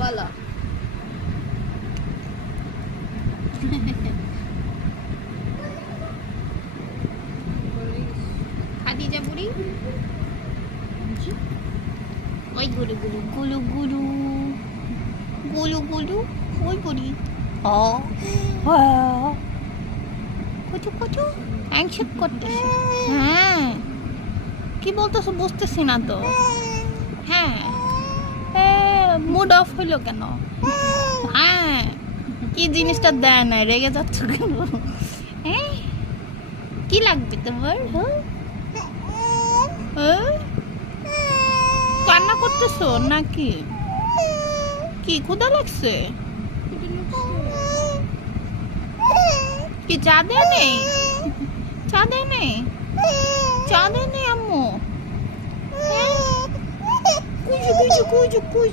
বলো খাদিজা বুড়ি ওই গুরু গুরু গুলু গুরু গুলু গুলু ওই বুড়ি কচু কচু অ্যাংশিপ করতেছে। হ্যাঁ কি বলতেছো বুঝতেছি না তো। হ্যাঁ মুড অফ হইলো কেন? হ্যাঁ কি জিনিসটা দেয় না, রেগে যাচ্ছ কেন? কি লাগবে তোমার? কান্না করতেছো নাকি? কি ক্ষুধা লাগছে? কি চা দেয় নেই? চা দেয় নেই? চা দেয় নেই আম্মু? কুজু কুজু কুজু কুজু